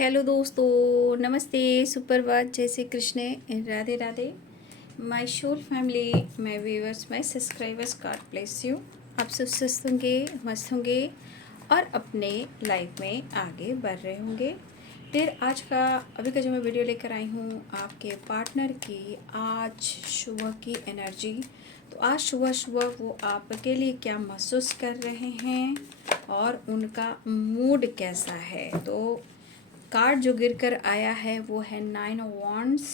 Hello दोस्तों, नमस्ते, सुप्रभात, जय Shri Krishna, Radhe Radhe. My soul family, my viewers, my subscribers, God bless you. आप सब स्वस्थ होंगे, मस्त होंगे और अपने लाइफ में आगे बढ़ रहे होंगे। फिर आज का अभी का जो मैं वीडियो लेकर आई हूँ आपके पार्टनर की आज सुबह की एनर्जी। तो आज सुबह सुबह वो आपके लिए क्या महसूस कर रहे हैं और उनका मूड कैसा है। तो कार्ड जो गिर कर आया है वो है 9 of wands,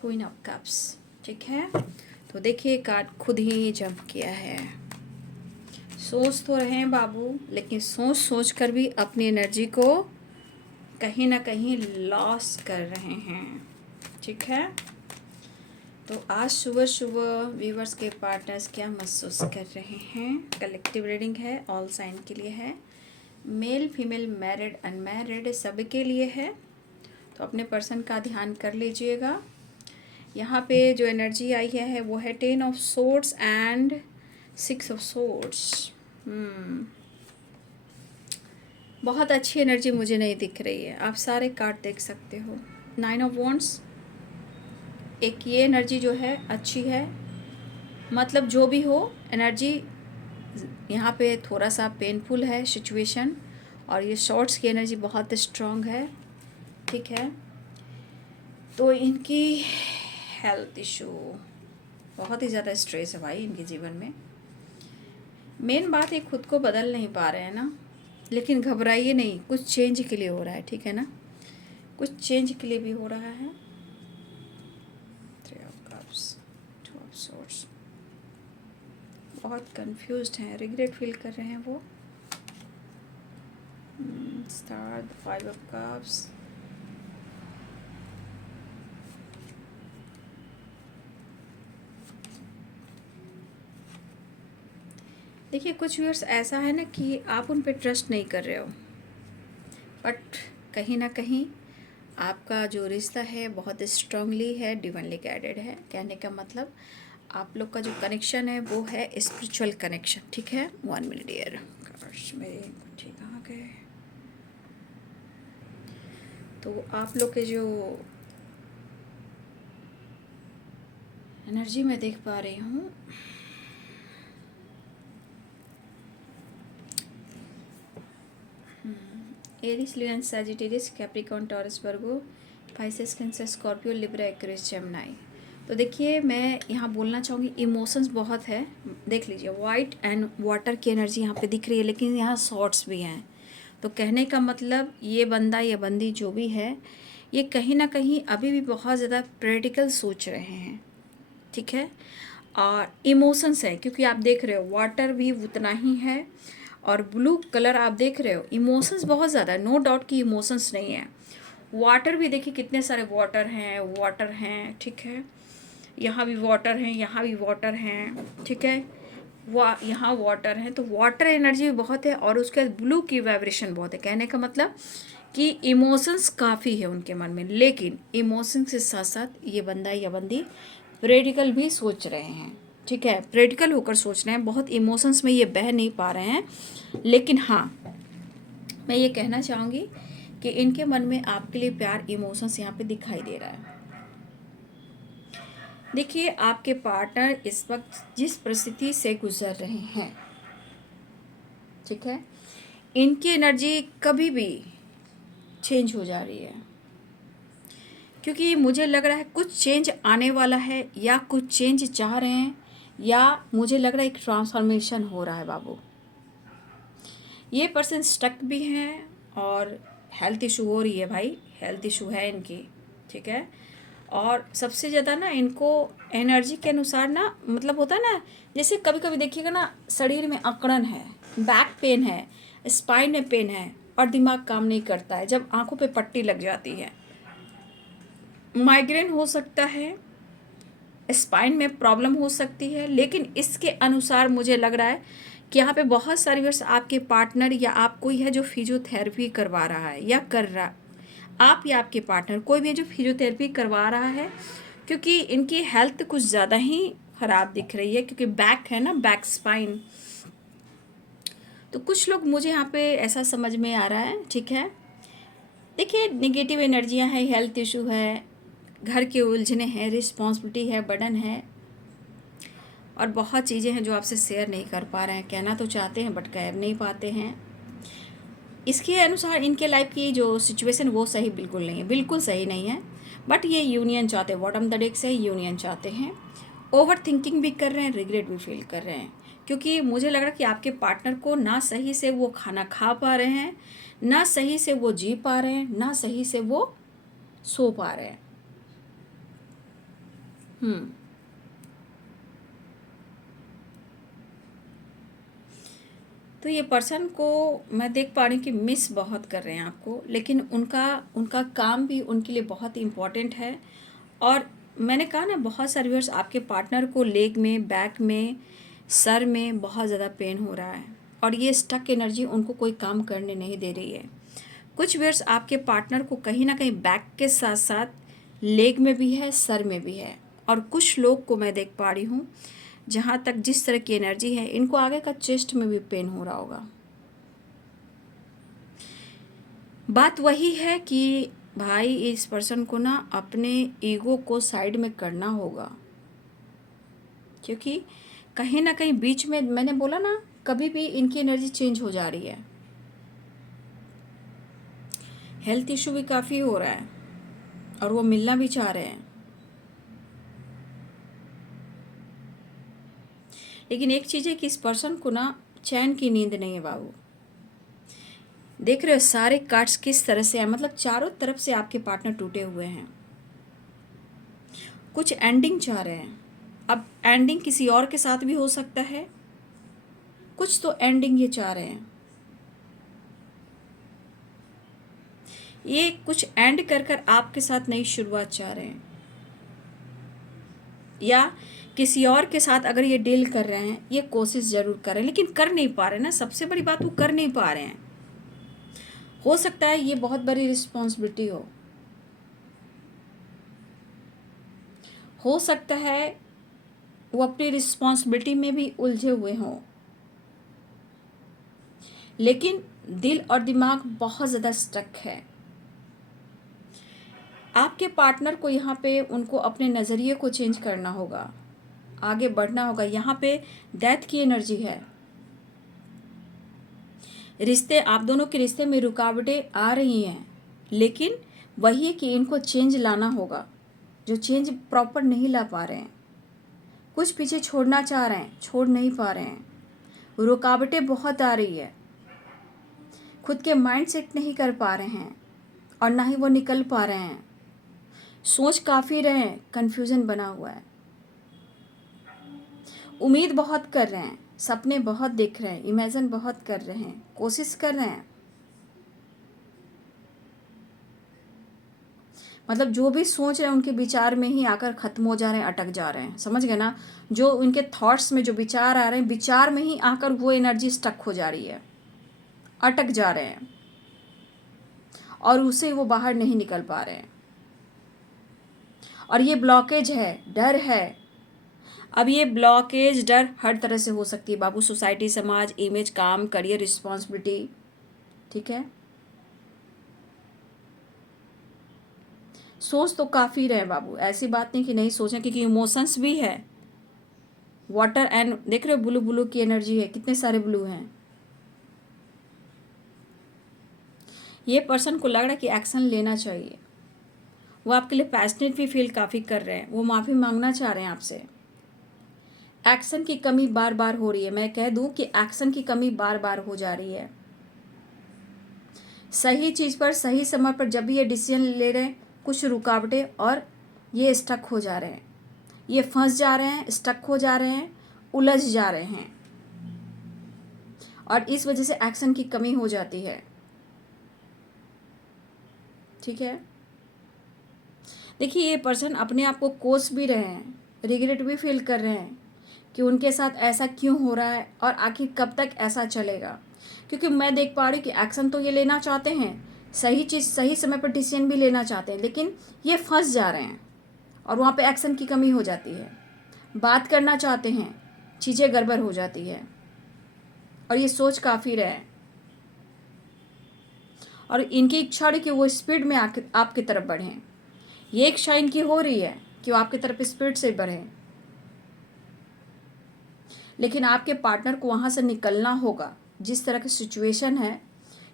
queen of cups. ठीक है, तो देखिए कार्ड खुद ही जंप किया है। सोच तो रहे हैं बाबू, लेकिन सोच सोच कर भी अपनी एनर्जी को कहीं ना कहीं लॉस कर रहे हैं। ठीक है, तो आज सुबह सुबह व्यूवर्स के पार्टनर्स क्या महसूस कर रहे हैं। कलेक्टिव रीडिंग है, ऑल साइन के लिए है, मेल फीमेल मैरिड अनमैरिड सबके लिए है। तो अपने पर्सन का ध्यान कर लीजिएगा। यहाँ पे जो एनर्जी आई है वो है 10 of swords and 6 of swords. बहुत अच्छी एनर्जी मुझे नहीं दिख रही है। आप सारे कार्ड देख सकते हो। 9 ऑफ वॉन्ड्स, एक ये एनर्जी जो है अच्छी है, मतलब जो भी हो एनर्जी यहाँ पे थोड़ा सा पेनफुल है सिचुएशन, और ये शॉर्ट्स की एनर्जी बहुत स्ट्रांग है। ठीक है, तो इनकी हेल्थ इशू, बहुत ही ज़्यादा स्ट्रेस है भाई इनके जीवन में। मेन बात है खुद को बदल नहीं पा रहे हैं ना, लेकिन घबराइए नहीं, कुछ चेंज के लिए हो रहा है। ठीक है ना, कुछ चेंज के लिए भी हो रहा है। 3 ऑफ कप्स, 2 ऑफ सोर्ड्स, बहुत कंफ्यूज्ड हैं, रिग्रेट फील कर रहे हैं वो। स्टार, 5 ऑफ कप्स, देखिए कुछ व्यूअर्स ऐसा है ना कि आप उन पे ट्रस्ट नहीं कर रहे हो, बट कहीं ना कहीं आपका जो रिश्ता है बहुत स्ट्रांगली है, डिवाइनली गाइडेड है। कहने का मतलब आप लोग का जो कनेक्शन है वो है स्पिरिचुअल कनेक्शन। ठीक है, 1 मिनट डियर, कार्ड्स मेरे ठीक कहाँ गए। तो आप लोग के जो एनर्जी मैं देख पा रही हूँ, Aries, Leo, Sagittarius, Capricorn, Taurus, Virgo, Pisces, Cancer, Scorpio, Libra, Aquarius, Gemini. तो देखिए मैं यहाँ बोलना चाहूँगी इमोशंस बहुत है। देख लीजिए वाइट एंड वाटर की एनर्जी यहाँ पे दिख रही है, लेकिन यहाँ शॉर्ट्स भी हैं। तो कहने का मतलब ये बंदा या बंदी जो भी है, ये कहीं ना कहीं अभी भी बहुत ज़्यादा प्रैक्टिकल सोच रहे हैं। ठीक है, और इमोशंस है, क्योंकि आप देख रहे हो वाटर भी उतना ही है और ब्लू कलर आप देख रहे हो, इमोशंस बहुत ज़्यादा है। नो डाउट कि इमोशंस नहीं है। वाटर भी देखिए कितने सारे वाटर हैं, वाटर हैं। ठीक है, यहाँ भी वाटर हैं, यहाँ भी वाटर हैं। ठीक है, यहाँ वाटर है, तो वाटर एनर्जी भी बहुत है और उसके बाद ब्लू की वाइब्रेशन बहुत है। कहने का मतलब कि इमोशंस काफ़ी है उनके मन में, लेकिन इमोशंस के साथ साथ ये बंदा या बंदी प्रैक्टिकल भी सोच रहे हैं। ठीक है, प्रैक्टिकल होकर सोच रहे हैं, बहुत इमोशंस में ये बह नहीं पा रहे हैं। लेकिन हाँ, मैं ये कहना चाहूँगी कि इनके मन में आपके लिए प्यार, इमोशंस यहाँ पे दिखाई दे रहा है। देखिए आपके पार्टनर इस वक्त जिस परिस्थिति से गुजर रहे हैं, ठीक है, इनकी एनर्जी कभी भी चेंज हो जा रही है, क्योंकि मुझे लग रहा है कुछ चेंज आने वाला है, या कुछ चेंज चाह रहे हैं, या मुझे लग रहा है एक ट्रांसफॉर्मेशन हो रहा है बाबू। ये पर्सन स्टक भी हैं और हेल्थ इशू हो रही है भाई, हेल्थ इशू है इनकी। ठीक है, और सबसे ज़्यादा ना इनको एनर्जी के अनुसार ना, मतलब होता है ना, जैसे कभी कभी देखिएगा ना शरीर में अकड़न है, बैक पेन है, स्पाइन में पेन है और दिमाग काम नहीं करता है, जब आंखों पे पट्टी लग जाती है, माइग्रेन हो सकता है, स्पाइन में प्रॉब्लम हो सकती है। लेकिन इसके अनुसार मुझे लग रहा है कि यहाँ पे बहुत सारी वर्ष आपके पार्टनर या आप कोई है जो फिजियोथेरेपी करवा रहा है या कर रहा, आप या आपके पार्टनर कोई भी है जो फिजियोथेरेपी करवा रहा है, क्योंकि इनकी हेल्थ कुछ ज़्यादा ही ख़राब दिख रही है, क्योंकि बैक है ना, बैक स्पाइन। तो कुछ लोग, मुझे यहाँ पे ऐसा समझ में आ रहा है, ठीक है, देखिए नेगेटिव एनर्जियां हैं, हेल्थ इशू है, घर के उलझने हैं, रिस्पॉन्सिबिलिटी है, बर्डन है, और बहुत चीज़ें हैं जो आपसे शेयर नहीं कर पा रहे हैं। कहना तो चाहते हैं बट कह नहीं पाते हैं। इसके अनुसार इनके लाइफ की जो सिचुएशन वो सही बिल्कुल नहीं है, बिल्कुल सही नहीं है। बट ये यूनियन चाहते हैं, बॉटम द डेक से यूनियन चाहते हैं। ओवर थिंकिंग भी कर रहे हैं, रिग्रेट भी फील कर रहे हैं, क्योंकि मुझे लग रहा है कि आपके पार्टनर को ना सही से वो खाना खा पा रहे हैं, ना सही से वो जी पा रहे हैं, ना सही से वो सो पा रहे हैं। तो ये पर्सन को मैं देख पा रही हूँ कि मिस बहुत कर रहे हैं आपको, लेकिन उनका उनका काम भी उनके लिए बहुत ही इम्पोर्टेंट है। और मैंने कहा ना, बहुत सारे व्यूअर्स आपके पार्टनर को लेग में, बैक में, सर में बहुत ज़्यादा पेन हो रहा है, और ये स्टक एनर्जी उनको कोई काम करने नहीं दे रही है। कुछ व्यूअर्स आपके पार्टनर को कहीं ना कहीं बैक के साथ साथ लेग में भी है, सर में भी है, और कुछ लोग को मैं देख पा रही हूँ जहाँ तक जिस तरह की एनर्जी है, इनको आगे का चेस्ट में भी पेन हो रहा होगा। बात वही है कि भाई इस पर्सन को ना अपने ईगो को साइड में करना होगा, क्योंकि कहीं ना कहीं बीच में मैंने बोला ना, कभी भी इनकी एनर्जी चेंज हो जा रही है। हेल्थ इशू भी काफ़ी हो रहा है, और वो मिलना भी चाह रहे हैं। लेकिन एक चीज़ है कि इस पर्सन को ना चैन की नींद नहीं है बाबू। देख रहे हो सारे कार्ड्स किस तरह से हैं, मतलब चारों तरफ से आपके पार्टनर टूटे हुए हैं। कुछ एंडिंग चाह रहे हैं। अब एंडिंग किसी और के साथ भी हो सकता है, कुछ तो एंडिंग ये चाह रहे हैं। ये कुछ एंड कर कर आपके साथ नई शुरुआत चाह रहे हैं, या किसी और के साथ अगर ये डील कर रहे हैं, ये कोशिश ज़रूर कर रहे हैं, लेकिन कर नहीं पा रहे ना। सबसे बड़ी बात, वो कर नहीं पा रहे हैं। हो सकता है ये बहुत बड़ी रिस्पॉन्सिबिलिटी हो सकता है वो अपनी रिस्पॉन्सिबिलिटी में भी उलझे हुए हों, लेकिन दिल और दिमाग बहुत ज़्यादा स्टक है। आपके पार्टनर को यहाँ पे उनको अपने नज़रिए को चेंज करना होगा, आगे बढ़ना होगा। यहाँ पे डेथ की एनर्जी है। रिश्ते, आप दोनों के रिश्ते में रुकावटें आ रही हैं, लेकिन वही है कि इनको चेंज लाना होगा, जो चेंज प्रॉपर नहीं ला पा रहे हैं। कुछ पीछे छोड़ना चाह रहे हैं, छोड़ नहीं पा रहे हैं। रुकावटें बहुत आ रही है, खुद के माइंड सेट नहीं कर पा रहे हैं, और ना ही वो निकल पा रहे हैं। सोच काफ़ी रहे हैं, कन्फ्यूज़न बना हुआ है। उम्मीद बहुत कर रहे हैं, सपने बहुत देख रहे हैं, इमेजिन बहुत कर रहे हैं, कोशिश कर रहे हैं। मतलब जो भी सोच रहे हैं उनके विचार में ही आकर ख़त्म हो जा रहे हैं, अटक जा रहे हैं। समझ गए ना? जो उनके थॉट्स में जो विचार आ रहे हैं, विचार में ही आकर वो एनर्जी स्टक हो जा रही है, अटक जा रहे हैं, और उससे वो बाहर नहीं निकल पा रहे हैं। और ये ब्लॉकेज है, डर है। अब ये ब्लॉकेज, डर हर तरह से हो सकती है बाबू। सोसाइटी, समाज, इमेज, काम, करियर, रिस्पॉन्सिबिलिटी, ठीक है। सोच तो काफ़ी रहे बाबू, ऐसी बात नहीं कि नहीं सोचें, क्योंकि इमोशंस भी है। वाटर एंड देख रहे हो, ब्लू ब्लू की एनर्जी है, कितने सारे ब्लू हैं। ये पर्सन को लग रहा है कि एक्शन लेना चाहिए। वो आपके लिए पैशनेट भी फील काफ़ी कर रहे हैं, वो माफ़ी मांगना चाह रहे हैं आपसे। एक्शन की कमी बार बार हो रही है। मैं कह दूं कि एक्शन की कमी बार बार हो जा रही है। सही चीज़ पर सही समय पर जब भी ये डिसीजन ले रहे हैं, कुछ रुकावटें, और ये स्टक हो जा रहे हैं, ये फंस जा रहे हैं, स्टक हो जा रहे हैं, उलझ जा रहे हैं, और इस वजह से एक्शन की कमी हो जाती है। ठीक है। देखिए ये पर्सन अपने आप को कोस भी रहे हैं, रिग्रेट भी फील कर रहे हैं कि उनके साथ ऐसा क्यों हो रहा है, और आखिर कब तक ऐसा चलेगा। क्योंकि मैं देख पा रही हूँ कि एक्शन तो ये लेना चाहते हैं, सही चीज़ सही समय पर डिसीजन भी लेना चाहते हैं, लेकिन ये फंस जा रहे हैं, और वहाँ पे एक्शन की कमी हो जाती है। बात करना चाहते हैं, चीज़ें गड़बड़ हो जाती है, और ये सोच काफ़ी रहे हैं। और इनकी इच्छा है कि वो स्पीड में आपकी तरफ बढ़ें। ये इच्छा इनकी हो रही है कि वो आपकी तरफ स्पीड से बढ़ें, लेकिन आपके पार्टनर को वहाँ से निकलना होगा। जिस तरह की सिचुएशन है,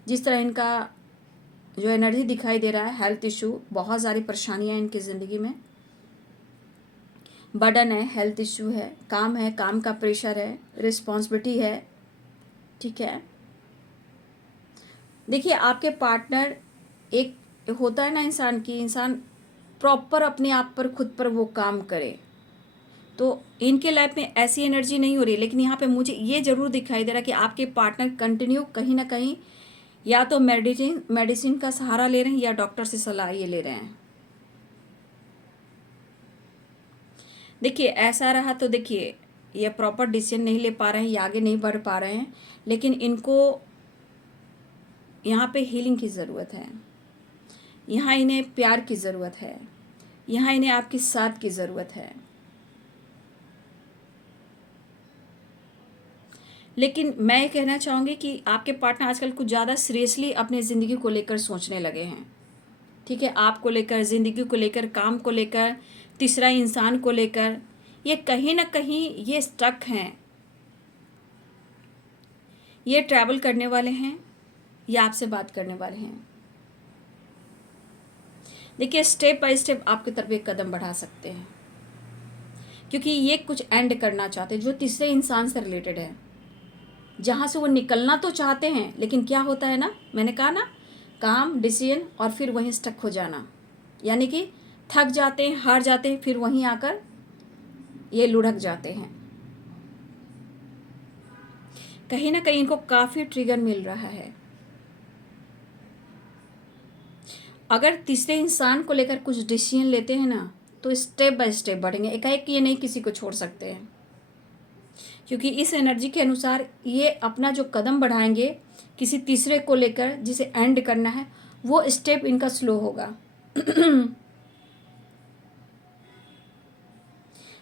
जिस तरह इनका जो एनर्जी दिखाई दे रहा है, हेल्थ इशू, बहुत सारी परेशानियाँ इनकी ज़िंदगी में, बर्डन है, हेल्थ इशू है, काम का प्रेशर है, रिस्पॉन्सिबिलिटी है, ठीक है। देखिए आपके पार्टनर, एक होता है ना इंसान प्रॉपर अपने आप पर, खुद पर वो काम करे, तो इनके लाइफ में ऐसी एनर्जी नहीं हो रही। लेकिन यहाँ पे मुझे ये ज़रूर दिखाई दे रहा है कि आपके पार्टनर कंटिन्यू कहीं ना कहीं या तो मेडिसिन का सहारा ले रहे हैं या डॉक्टर से सलाह ये ले रहे हैं। देखिए ऐसा रहा तो देखिए ये प्रॉपर डिसीजन नहीं ले पा रहे हैं, ये आगे नहीं बढ़ पा रहे हैं, लेकिन इनको यहाँ पे हीलिंग की ज़रूरत है, यहाँ इन्हें प्यार की ज़रूरत है, यहाँ इन्हें आपके साथ की ज़रूरत है। लेकिन मैं ये कहना चाहूँगी कि आपके पार्टनर आजकल कुछ ज़्यादा सीरियसली अपने ज़िंदगी को लेकर सोचने लगे हैं, ठीक है। आपको लेकर, ज़िंदगी को लेकर, काम को लेकर, तीसरा इंसान को लेकर, ये कहीं ना कहीं ये स्टक हैं। ये ट्रैवल करने वाले हैं या आपसे बात करने वाले हैं। देखिए स्टेप बाय स्टेप आपकी तरफ एक कदम बढ़ा सकते हैं, क्योंकि ये कुछ एंड करना चाहते हैं जो तीसरे इंसान से रिलेटेड है, जहाँ से वो निकलना तो चाहते हैं, लेकिन क्या होता है ना, मैंने कहा ना, काम, डिसीजन और फिर वहीं स्टक हो जाना, यानी कि थक जाते हैं, हार जाते हैं, फिर वहीं आकर ये लुढ़क जाते हैं। कहीं ना कहीं इनको काफ़ी ट्रिगर मिल रहा है। अगर तीसरे इंसान को लेकर कुछ डिसीजन लेते हैं ना, तो स्टेप बाय स्टेप बढ़ेंगे, एकाएक ये नहीं किसी को छोड़ सकते हैं, क्योंकि इस एनर्जी के अनुसार ये अपना जो कदम बढ़ाएंगे किसी तीसरे को लेकर जिसे एंड करना है, वो स्टेप इनका स्लो होगा।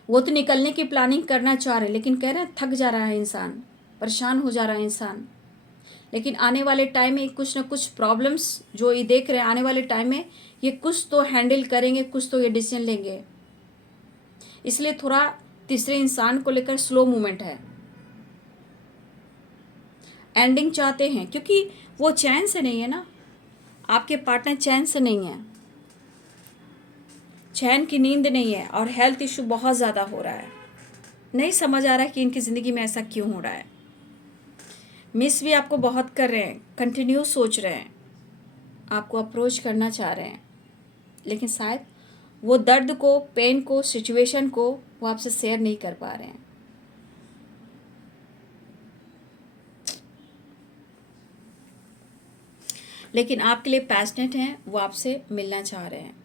वो तो निकलने की प्लानिंग करना चाह रहे हैं, लेकिन कह रहे हैं थक जा रहा है इंसान, परेशान हो जा रहा है इंसान। लेकिन आने वाले टाइम में कुछ ना कुछ प्रॉब्लम्स जो ये देख रहे हैं, आने वाले टाइम में ये कुछ तो हैंडल करेंगे, कुछ तो ये डिसीजन लेंगे। इसलिए थोड़ा तीसरे इंसान को लेकर स्लो मूवमेंट है। एंडिंग चाहते हैं क्योंकि वो चैन से नहीं है ना, आपके पार्टनर चैन से नहीं है, चैन की नींद नहीं है, और हेल्थ इशू बहुत ज़्यादा हो रहा है। नहीं समझ आ रहा है कि इनकी ज़िंदगी में ऐसा क्यों हो रहा है। मिस भी आपको बहुत कर रहे हैं, कंटिन्यू सोच रहे हैं, आपको अप्रोच करना चाह रहे हैं, लेकिन शायद वो दर्द को, पेन को, सिचुएशन को वो आपसे शेयर नहीं कर पा रहे हैं। लेकिन आपके लिए पैशनेट हैं, वो आपसे मिलना चाह रहे हैं।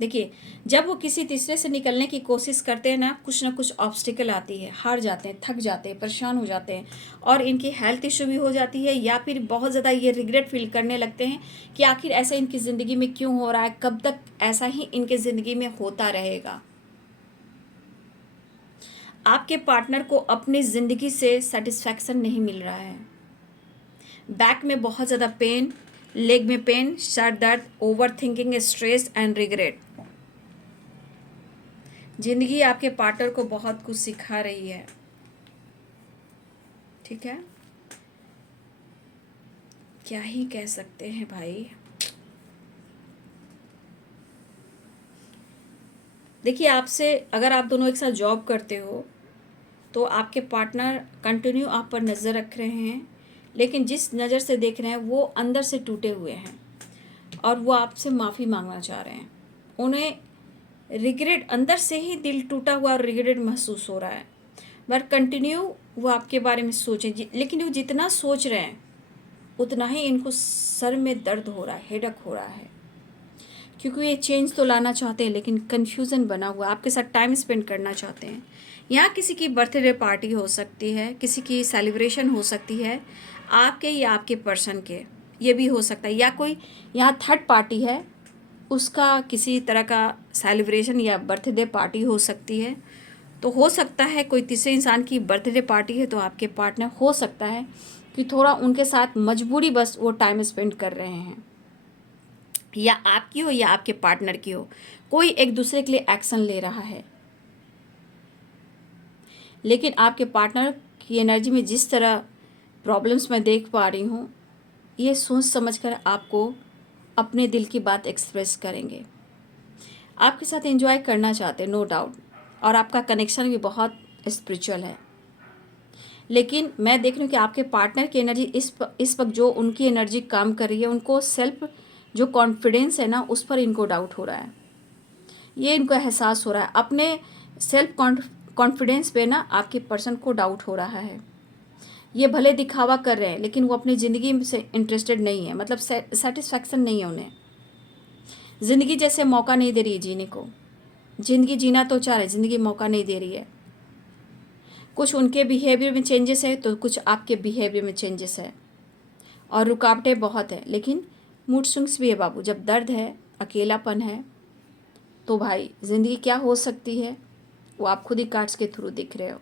देखिए जब वो किसी तीसरे से निकलने की कोशिश करते हैं ना कुछ ऑब्स्टिकल आती है, हार जाते हैं, थक जाते हैं, परेशान हो जाते हैं, और इनकी हेल्थ इशू भी हो जाती है, या फिर बहुत ज़्यादा ये रिग्रेट फील करने लगते हैं कि आखिर ऐसा इनकी ज़िंदगी में क्यों हो रहा है, कब तक ऐसा ही इनकी ज़िंदगी में होता रहेगा। आपके पार्टनर को अपनी ज़िंदगी से सेटिस्फैक्शन नहीं मिल रहा है। बैक में बहुत ज़्यादा पेन, लेग में पेन, सर दर्द, over thinking, stress and regret. जिंदगी आपके पार्टनर को बहुत कुछ सिखा रही है, ठीक है। क्या ही कह सकते हैं भाई। देखिए आपसे, अगर आप दोनों एक साथ जॉब करते हो तो आपके पार्टनर कंटिन्यू आप पर नज़र रख रहे हैं, लेकिन जिस नज़र से देख रहे हैं वो अंदर से टूटे हुए हैं, और वो आपसे माफ़ी मांगना चाह रहे हैं। उन्हें रिग्रेट, अंदर से ही दिल टूटा हुआ और रिग्रेट महसूस हो रहा है, बट कंटिन्यू वो आपके बारे में सोचें, लेकिन वो जितना सोच रहे हैं उतना ही इनको सर में दर्द हो रहा है, हेडक हो रहा है, क्योंकि ये चेंज तो लाना चाहते हैं, लेकिन कन्फ्यूज़न बना हुआ, आपके साथ टाइम स्पेंड करना चाहते हैं। यहाँ किसी की बर्थडे पार्टी हो सकती है, किसी की सेलिब्रेशन हो सकती है, आपके या आपके पर्सन के, ये भी हो सकता है, या कोई यहाँ थर्ड पार्टी है उसका किसी तरह का सेलिब्रेशन या बर्थडे पार्टी हो सकती है। तो हो सकता है कोई तीसरे इंसान की बर्थडे पार्टी है, तो आपके पार्टनर हो सकता है कि थोड़ा उनके साथ मजबूरी बस वो टाइम स्पेंड कर रहे हैं, या आपकी हो या आपके पार्टनर की हो, कोई एक दूसरे के लिए एक्शन ले रहा है। लेकिन आपके पार्टनर की एनर्जी में जिस तरह प्रॉब्लम्स मैं देख पा रही हूँ, ये सोच समझकर आपको अपने दिल की बात एक्सप्रेस करेंगे। आपके साथ एंजॉय करना चाहते हैं, नो डाउट, और आपका कनेक्शन भी बहुत स्पिरिचुअल है। लेकिन मैं देख रही हूँ कि आपके पार्टनर की एनर्जी इस वक्त जो उनकी एनर्जी काम कर रही है, उनको सेल्फ जो कॉन्फिडेंस है ना, उस पर इनको डाउट हो रहा है। ये इनको एहसास हो रहा है, अपने सेल्फ कॉन्फिडेंस पे ना आपके पर्सन को डाउट हो रहा है। ये भले दिखावा कर रहे हैं, लेकिन वो अपनी ज़िंदगी से इंटरेस्टेड नहीं है, मतलब सेटिस्फैक्शन नहीं है उन्हें। ज़िंदगी जैसे मौका नहीं दे रही है जीने को। ज़िंदगी जीना तो चाह रहे, ज़िंदगी मौका नहीं दे रही है। कुछ उनके बिहेवियर में चेंजेस है, तो कुछ आपके बिहेवियर में चेंजेस है, और रुकावटें बहुत है। लेकिन मूड स्विंग्स भी है बाबू। जब दर्द है, अकेलापन है, तो भाई ज़िंदगी क्या हो सकती है वो आप खुद ही कार्ड्स के थ्रू दिख रहे हो।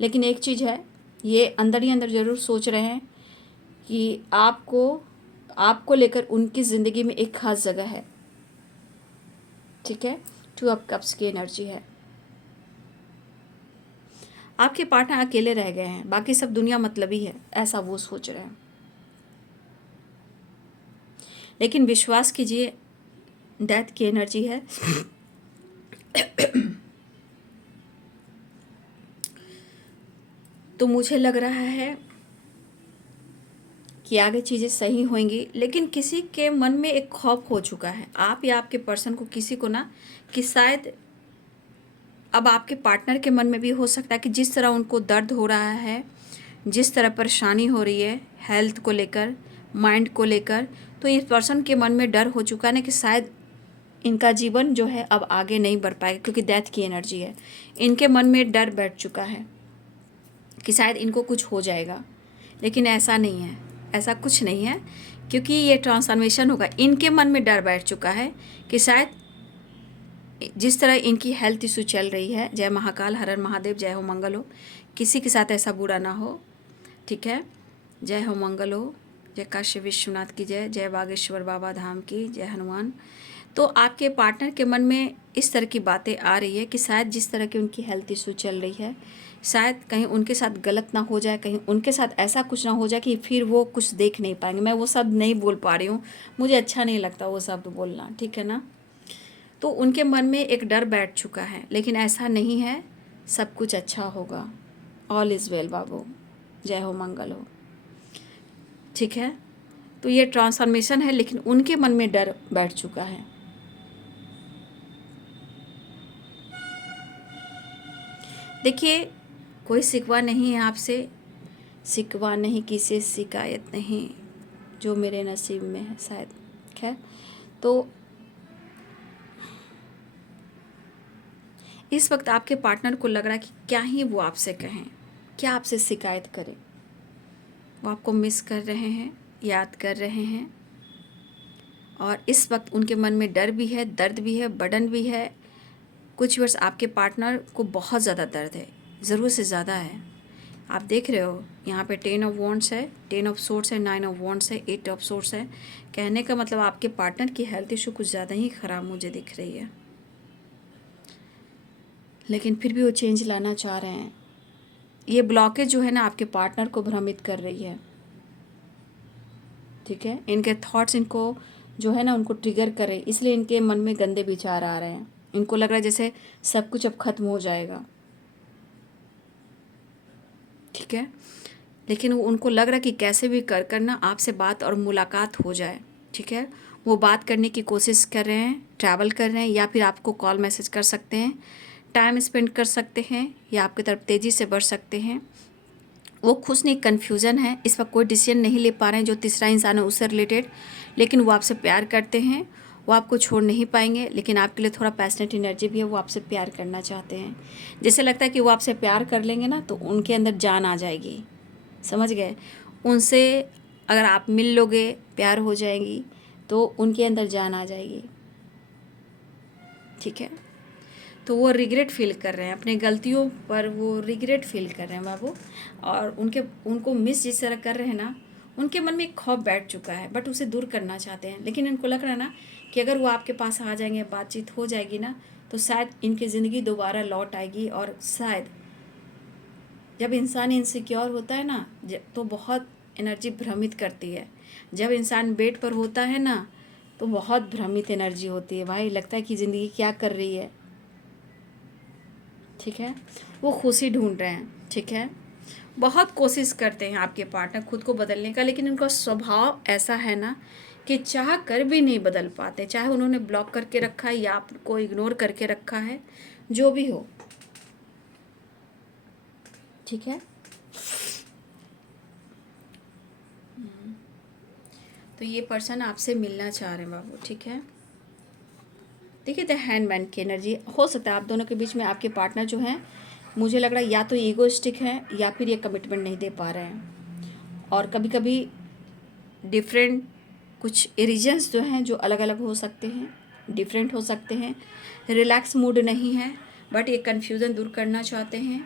लेकिन एक चीज़ है, ये अंदर ही अंदर ज़रूर सोच रहे हैं कि आपको लेकर उनकी ज़िंदगी में एक ख़ास जगह है। ठीक है, 2 ऑफ कप्स की एनर्जी है। आपके पार्टनर अकेले रह गए हैं, बाकी सब दुनिया मतलबी है, ऐसा वो सोच रहे हैं। लेकिन विश्वास कीजिए, डेथ की एनर्जी है। तो मुझे लग रहा है कि आगे चीज़ें सही होंगी। लेकिन किसी के मन में एक खौफ हो चुका है, आप या आपके पर्सन को, किसी को ना, कि शायद अब आपके पार्टनर के मन में भी हो सकता है कि जिस तरह उनको दर्द हो रहा है, जिस तरह परेशानी हो रही है हेल्थ को लेकर, माइंड को लेकर, तो इस पर्सन के मन में डर हो चुका है ना कि शायद इनका जीवन जो है अब आगे नहीं बढ़ पाएगा, क्योंकि डेथ की एनर्जी है। इनके मन में डर बैठ चुका है कि शायद इनको कुछ हो जाएगा। लेकिन ऐसा नहीं है, ऐसा कुछ नहीं है, क्योंकि ये ट्रांसफॉर्मेशन होगा। इनके मन में डर बैठ चुका है कि शायद जिस तरह इनकी हेल्थ इशू चल रही है, जय महाकाल, हर हर महादेव, जय हो मंगल हो, किसी के साथ ऐसा बुरा ना हो। ठीक है, जय हो मंगल हो, जय काशी विश्वनाथ की जय, जय बागेश्वर बाबा धाम की जय, हनुमान। तो आपके पार्टनर के मन में इस तरह की बातें आ रही है कि शायद जिस तरह की उनकी हेल्थ इशू चल रही है, शायद कहीं उनके साथ गलत ना हो जाए, कहीं उनके साथ ऐसा कुछ ना हो जाए कि फिर वो कुछ देख नहीं पाएंगे। मैं वो शब्द नहीं बोल पा रही हूँ, मुझे अच्छा नहीं लगता वो शब्द बोलना, ठीक है ना। तो उनके मन में एक डर बैठ चुका है, लेकिन ऐसा नहीं है, सब कुछ अच्छा होगा। ऑल इज़ वेल बाबू, जय हो मंगल हो। ठीक है, तो ये ट्रांसफॉर्मेशन है, लेकिन उनके मन में डर बैठ चुका है। देखिए, कोई शिकवा नहीं है आपसे, शिकवा नहीं, किसी शिकायत नहीं, जो मेरे नसीब में है शायद। खैर, तो इस वक्त आपके पार्टनर को लग रहा है कि क्या ही वो आपसे कहें, क्या आपसे शिकायत करें। वो आपको मिस कर रहे हैं, याद कर रहे हैं, और इस वक्त उनके मन में डर भी है, दर्द भी है, बर्डन भी है। कुछ वर्ष आपके पार्टनर को बहुत ज़्यादा दर्द है, ज़रूरत से ज़्यादा है। आप देख रहे हो यहाँ पे 10 ऑफ वॉन्ड्स है, 10 ऑफ सोर्ट्स है, 9 ऑफ वॉन्ड्स है, 8 ऑफ सोर्ट्स है। कहने का मतलब आपके पार्टनर की हेल्थ इशू कुछ ज़्यादा ही ख़राब मुझे दिख रही है, लेकिन फिर भी वो चेंज लाना चाह रहे हैं। ये ब्लॉकेज जो है ना आपके पार्टनर को भ्रमित कर रही है। ठीक है, इनके थॉट्स इनको जो है ना उनको ट्रिगर कर रहे, इसलिए इनके मन में गंदे विचार आ रहे हैं। इनको लग रहा है जैसे सब कुछ अब ख़त्म हो जाएगा। ठीक है, लेकिन वो उनको लग रहा है कि कैसे भी कर कर ना आपसे बात और मुलाकात हो जाए। ठीक है, वो बात करने की कोशिश कर रहे हैं, ट्रैवल कर रहे हैं, या फिर आपको कॉल मैसेज कर सकते हैं, टाइम स्पेंड कर सकते हैं, या आपकी तरफ तेज़ी से बढ़ सकते हैं। वो खुश नहीं, कन्फ्यूज़न है, इस वक्त कोई डिसीजन नहीं ले पा रहे हैं जो तीसरा इंसान है उससे रिलेटेड। लेकिन वो आपसे प्यार करते हैं, वो आपको छोड़ नहीं पाएंगे, लेकिन आपके लिए थोड़ा पैशनेट एनर्जी भी है, वो आपसे प्यार करना चाहते हैं। जैसे लगता है कि वो आपसे प्यार कर लेंगे ना तो उनके अंदर जान आ जाएगी, समझ गए। उनसे अगर आप मिल लोगे, प्यार हो जाएगी, तो उनके अंदर जान आ जाएगी। ठीक है, तो वो रिग्रेट फील कर रहे हैं अपने गलतियों पर, वो रिग्रेट फील कर रहे हैं बाबू। और उनको मिस जिस तरह कर रहे हैं ना, उनके मन में एक खौफ बैठ चुका है, बट उसे दूर करना चाहते हैं। लेकिन इनको लग रहा है ना कि अगर वो आपके पास आ जाएंगे, बातचीत हो जाएगी ना, तो शायद इनकी ज़िंदगी दोबारा लौट आएगी। और शायद जब इंसान इनसिक्योर होता है ना, तो बहुत एनर्जी भ्रमित करती है। जब इंसान बेड पर होता है ना, तो बहुत भ्रमित एनर्जी होती है भाई, लगता है कि ज़िंदगी क्या कर रही है। ठीक है, वो खुशी ढूंढ रहे हैं। ठीक है, बहुत कोशिश करते हैं आपके पार्टनर खुद को बदलने का, लेकिन उनका स्वभाव ऐसा है ना कि चाह कर भी नहीं बदल पाते। चाहे उन्होंने ब्लॉक करके रखा है या आपको इग्नोर करके रखा है, जो भी हो। ठीक है, तो ये पर्सन आपसे मिलना चाह रहे हैं बाबू। ठीक है, देखिए द हैंडमैन की एनर्जी हो सकता है आप दोनों के बीच में आपके पार्टनर जो हैं, मुझे लग रहा है या तो ईगोइस्टिक हैं या फिर ये कमिटमेंट नहीं दे पा रहे हैं। और कभी कभी डिफरेंट कुछ रीजन्स जो हैं जो अलग अलग हो सकते हैं, डिफरेंट हो सकते हैं। रिलैक्स मूड नहीं है, बट ये कन्फ्यूज़न दूर करना चाहते हैं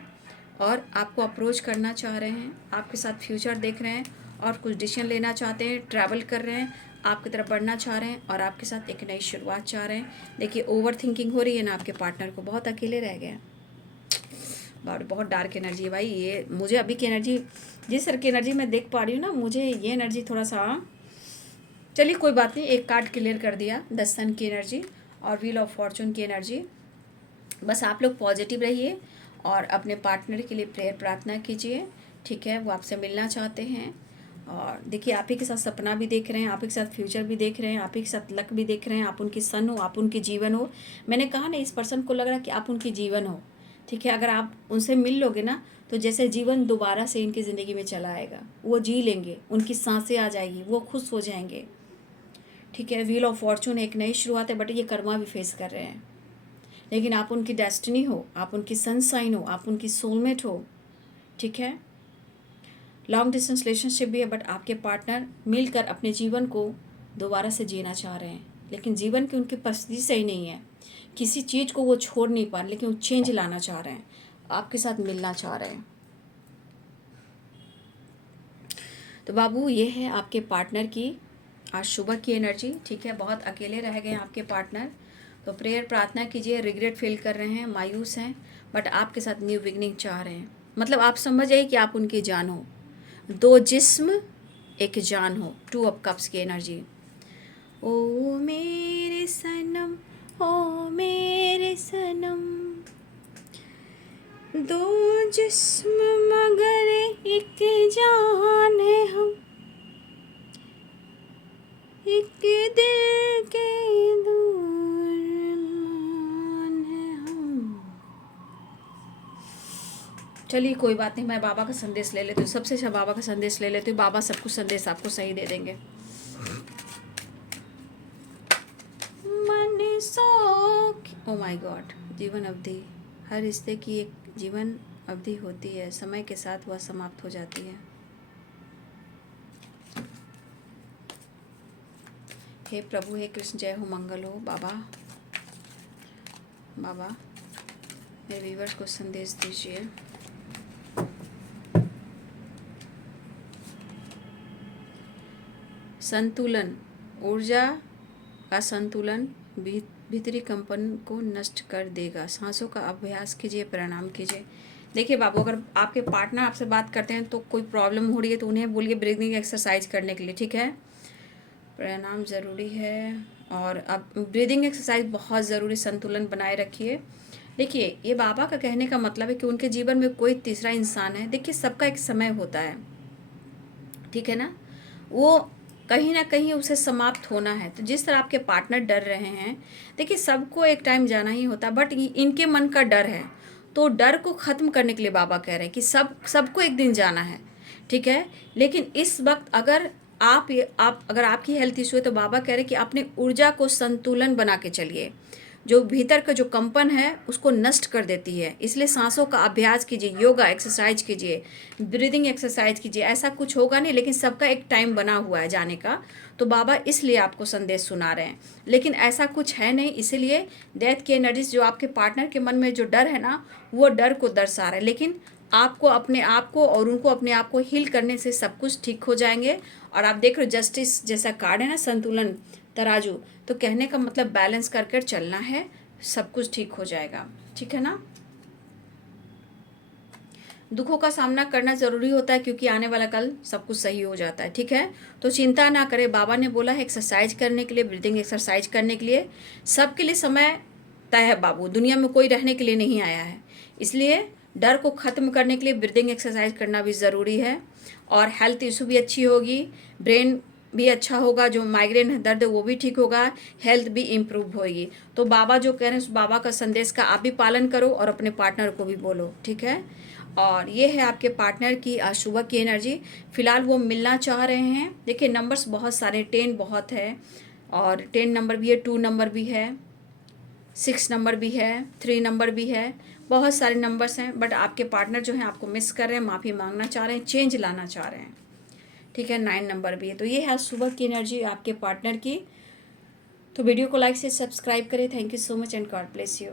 और आपको अप्रोच करना चाह रहे हैं, आपके साथ फ्यूचर देख रहे हैं और कुछ डिसीजन लेना चाहते हैं, ट्रैवल कर रहे हैं, आपकी तरफ बढ़ना चाह रहे हैं और आपके साथ एक नई शुरुआत चाह रहे हैं। देखिए ओवर थिंकिंग हो रही है ना आपके पार्टनर को, बहुत अकेले रह गए हैं। बहुत डार्क एनर्जी है भाई ये। मुझे अभी की एनर्जी, जिस तरह की एनर्जी मैं देख पा रही हूँ ना, मुझे ये एनर्जी थोड़ा सा, चलिए कोई बात नहीं, एक कार्ड क्लियर कर दिया, द सन की एनर्जी और व्हील ऑफ फॉर्चून की एनर्जी। बस आप लोग पॉजिटिव रहिए और अपने पार्टनर के लिए प्रेयर प्रार्थना कीजिए। ठीक है, वो आपसे मिलना चाहते हैं और देखिए आप ही के साथ सपना भी देख रहे हैं, आप ही के साथ फ्यूचर भी देख रहे हैं, आप ही के साथ लक भी देख रहे हैं। आप उनकी सन हो, आप उनकी जीवन हो। मैंने कहा ना, इस पर्सन को लग रहा है कि आप उनकी जीवन हो। ठीक है, अगर आप उनसे मिल लोगे ना, तो जैसे जीवन दोबारा से इनकी ज़िंदगी में चला आएगा, वो जी लेंगे, उनकी सांसें आ जाएगी, वो खुश हो जाएंगे। ठीक है, व्हील ऑफ फॉर्चून एक नई शुरुआत है, बट ये कर्मा भी फेस कर रहे हैं। लेकिन आप उनकी डेस्टिनी हो, आप उनकी सनसाइन हो, आप उनकी सोलमेट हो। ठीक है, लॉन्ग डिस्टेंस रिलेशनशिप भी है, बट आपके पार्टनर मिलकर अपने जीवन को दोबारा से जीना चाह रहे हैं। लेकिन जीवन की उनकी परिस्थिति सही नहीं है, किसी चीज़ को वो छोड़ नहीं पा रहे, लेकिन वो चेंज लाना चाह रहे हैं, आपके साथ मिलना चाह रहे हैं। तो बाबू ये है आपके पार्टनर की आज सुबह की एनर्जी। ठीक है, बहुत अकेले रह गए हैं आपके पार्टनर, तो प्रेयर प्रार्थना कीजिए। रिग्रेट फील कर रहे हैं, मायूस हैं, बट आपके साथ न्यू बिगनिंग चाह रहे हैं। मतलब आप समझ जाइए कि आप उनकी जान हो, दो जिस्म एक जान हो। टू ऑफ कप्स की एनर्जी। ओ मेरे सनम, ओ मेरे सनम, दो जिस्म मगर एक जान है हम, एक दिल के दूरमान है हम। चलिए कोई बात नहीं, मैं बाबा का संदेश ले लेती हूँ, सबसे अच्छा बाबा का संदेश ले लेती हूँ। बाबा सब कुछ संदेश आपको सही दे देंगे। मन सो, ओ माय गॉड, जीवन अवधि। हर रिश्ते की एक जीवन अवधि होती है, समय के साथ वह समाप्त हो जाती है। हे प्रभु, हे कृष्ण, जय हो, मंगल हो। बाबा बाबा मेरे व्यूअर्स को संदेश दीजिए। संतुलन, ऊर्जा का संतुलन भीतरी कंपन को नष्ट कर देगा। सांसों का अभ्यास कीजिए, प्रणाम कीजिए। देखिए बाबू, अगर आपके पार्टनर आपसे बात करते हैं तो कोई प्रॉब्लम हो रही है, तो उन्हें बोलिए ब्रीदिंग एक्सरसाइज करने के लिए। ठीक है, प्रणाम ज़रूरी है और अब ब्रीदिंग एक्सरसाइज बहुत ज़रूरी, संतुलन बनाए रखिए। देखिए ये बाबा का कहने का मतलब है कि उनके जीवन में कोई तीसरा इंसान है। देखिए सबका एक समय होता है, ठीक है ना, वो कहीं ना कहीं उसे समाप्त होना है। तो जिस तरह आपके पार्टनर डर रहे हैं, देखिए सबको एक टाइम जाना ही होता है, बट इनके मन का डर है, तो डर को ख़त्म करने के लिए बाबा कह रहे हैं कि सबको एक दिन जाना है। ठीक है, लेकिन इस वक्त अगर अगर आपकी हेल्थ इशू है, तो बाबा कह रहे हैं कि अपने ऊर्जा को संतुलन बना के चलिए। जो भीतर का जो कंपन है उसको नष्ट कर देती है। इसलिए सांसों का अभ्यास कीजिए, योगा एक्सरसाइज कीजिए, ब्रीदिंग एक्सरसाइज कीजिए। ऐसा कुछ होगा नहीं, लेकिन सबका एक टाइम बना हुआ है जाने का, तो बाबा इसलिए आपको संदेश सुना रहे हैं। लेकिन ऐसा कुछ है नहीं, इसीलिए डेथ की एनर्जीज जो आपके पार्टनर के मन में जो डर है ना, वो डर को दर्शा रहा है। लेकिन आपको अपने आप को और उनको अपने आप को हील करने से सब कुछ ठीक हो जाएंगे। और आप देख रहे हो जस्टिस जैसा कार्ड है ना, संतुलन, तराजू, तो कहने का मतलब बैलेंस कर कर चलना है, सब कुछ ठीक हो जाएगा। ठीक है ना। दुखों का सामना करना ज़रूरी होता है, क्योंकि आने वाला कल सब कुछ सही हो जाता है। ठीक है, तो चिंता ना करें। बाबा ने बोला है एक्सरसाइज करने के लिए, ब्रीदिंग एक्सरसाइज करने के लिए। सबके लिए समय तय है बाबू, दुनिया में कोई रहने के लिए नहीं आया है। इसलिए डर को ख़त्म करने के लिए ब्रीदिंग एक्सरसाइज करना भी ज़रूरी है। और हेल्थ इशू भी अच्छी होगी, ब्रेन भी अच्छा होगा, जो माइग्रेन दर्द है वो भी ठीक होगा, हेल्थ भी इम्प्रूव होगी। तो बाबा जो कह रहे हैं उस बाबा का संदेश का आप भी पालन करो और अपने पार्टनर को भी बोलो। ठीक है। और ये है आपके पार्टनर की आज सुबह की एनर्जी। फ़िलहाल वो मिलना चाह रहे हैं। देखिए नंबर्स बहुत सारे, 10 बहुत है, और 10 नंबर भी है, 2 नंबर भी है, 6 नंबर भी है, 3 नंबर भी है, बहुत सारे नंबर्स हैं। बट आपके पार्टनर जो हैं आपको मिस कर रहे हैं, माफ़ी मांगना चाह रहे हैं, चेंज लाना चाह रहे हैं। ठीक है, 9 नंबर भी है। तो ये है आज सुबह की एनर्जी आपके पार्टनर की। तो वीडियो को लाइक से सब्सक्राइब करें। Thank you so much and God bless you.